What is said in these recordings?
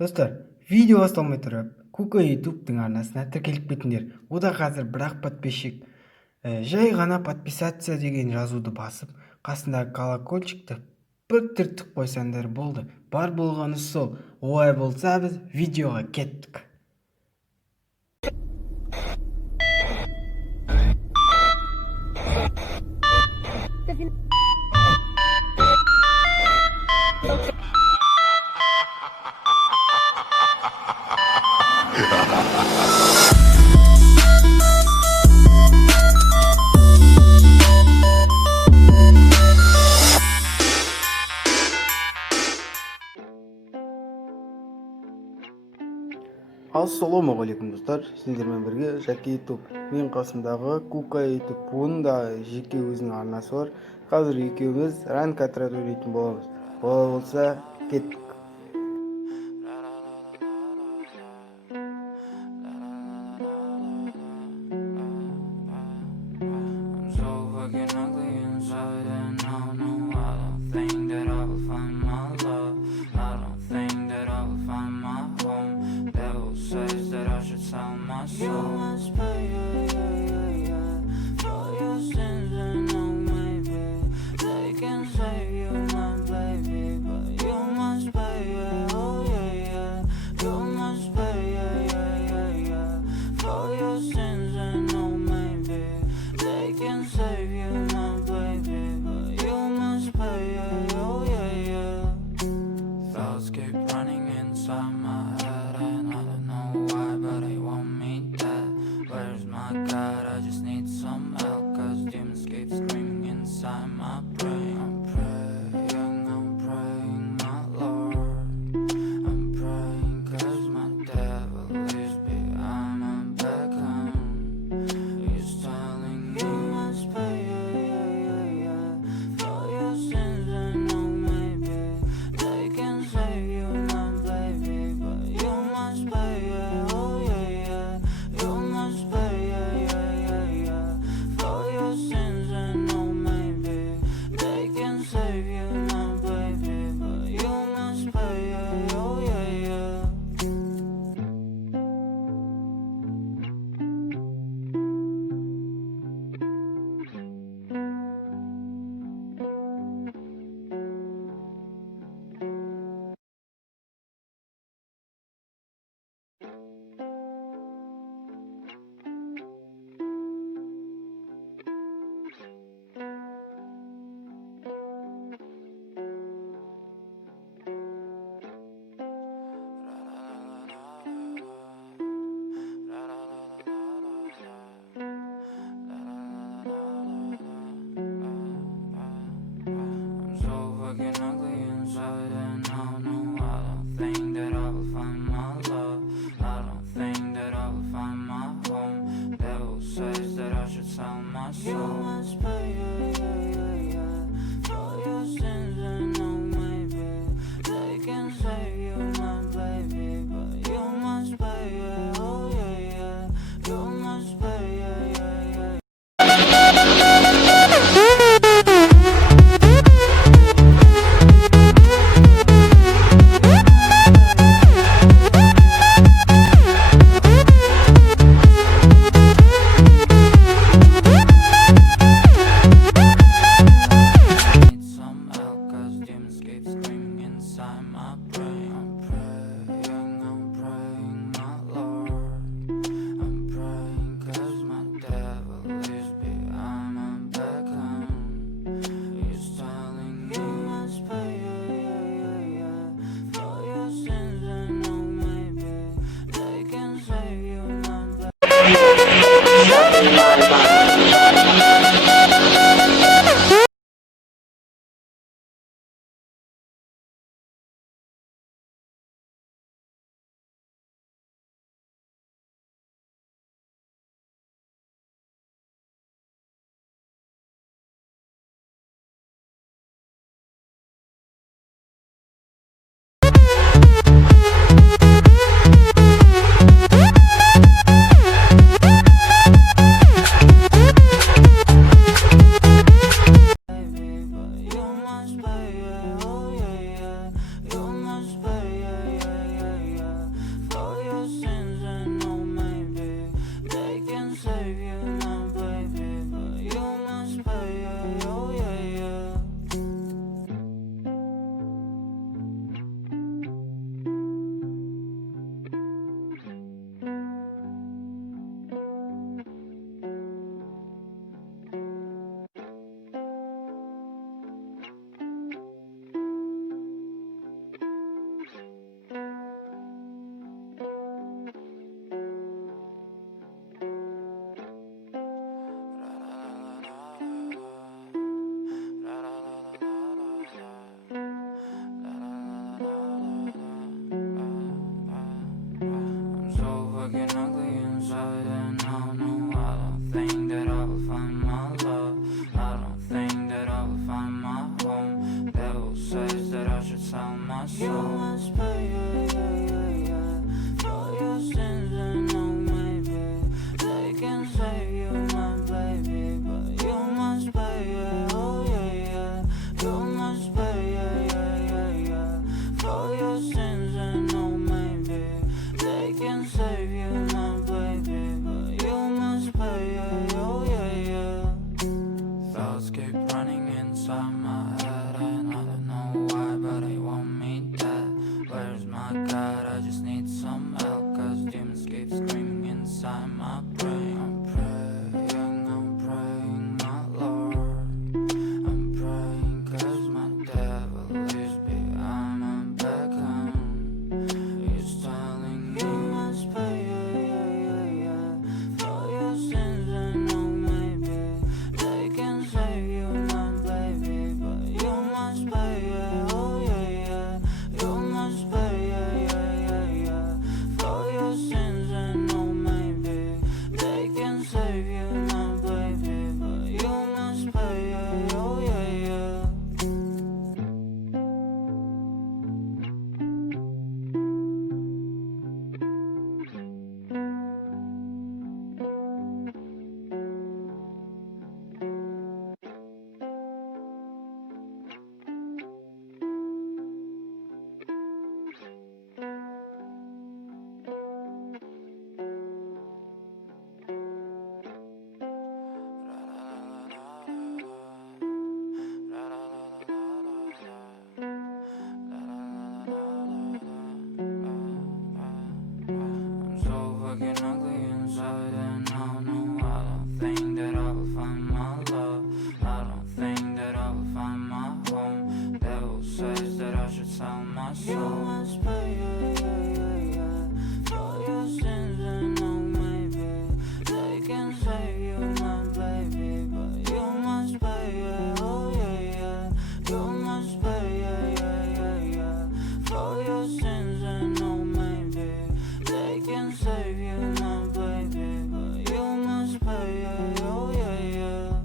Достар, видео басталмай тұрып, Кука ютубтың арнасына тіркеліп кетіңдер. Ода қазір бірақ подписчик. Жай ғана подписаться деген жазуды басып, қасындағы колокольчикті бір түртіп қойсаңдар болды. Бар болғаны сол. Олай болса біз видеоға кеттік. Ассалаумағалейкум достар, сіздермен бірге Жаке ютуб. Мен қасымдағы Кука ютуб. Оның да жеке өзінің арнасы бар. Қазір екеуміз ранг отряд ойнайтын боламыз. Олай болса кеттік. sins and oh maybe they can save you, my baby, but you must pay, oh yeah. Thoughts keep running inside my head and I don't know why, but they want me dead. Where's my God? I just need some help, cause demons keep screaming inside my brain. I'm praying, my Lord. I'm praying cause my devil is behind my back home. He's telling me you must pay, for your sins and oh maybe they can save you, my baby, but you must pay, oh yeah. You must pay, for your sins and oh maybe they can save you, my baby, but you must pay, oh yeah. I'm so fucking ugly inside and I don't think that I will find my love. I don't think that I will find my home. Devil says that I should sell my soul. You must pay, for your sins and oh maybe they can save you, my baby, but you must pay, oh yeah. You must pay, for your sins and oh maybe they can save you, my baby, but you must pay, oh yeah.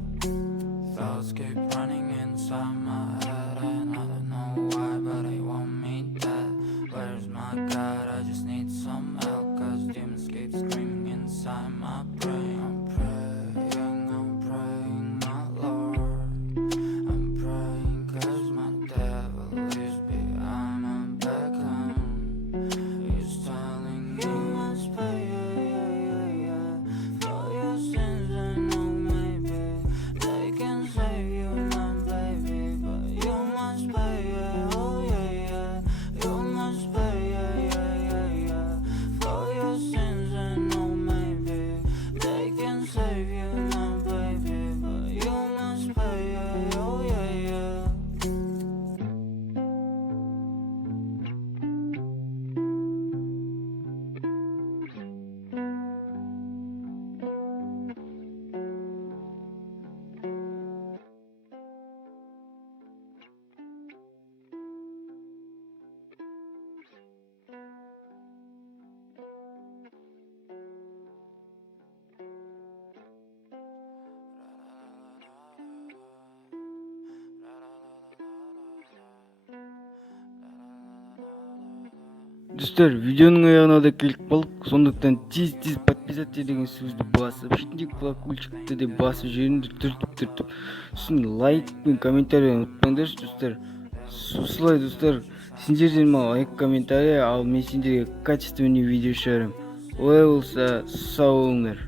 Thoughts keep running inside my head and I don't know why, but they want me dead. Where's my God? I just need some help, cause demons keep screaming inside my brain. I'm praying, my Lord. I'm praying cause my devil is behind my back home. He's telling me you must pay, for your sins and oh maybe they can save you, my baby, but you must pay, oh yeah. You must pay, for your sins and oh maybe they can save you, my baby, but you must pay, oh yeah. Достар, видеоның аяғына да келіп қалдық, сондықтан тез подписаться деген сөзді басып, ішіндегі колокольчикті де басып жіберіңдер, түртіп. Сосын лайк пен комментарий ұмытпаңдаршы, достар. Осылай, достар, сендерден маған лайк, комментарий, ал мен сендерге качественный видео шығарамын. Олай болса, сау болыңдар.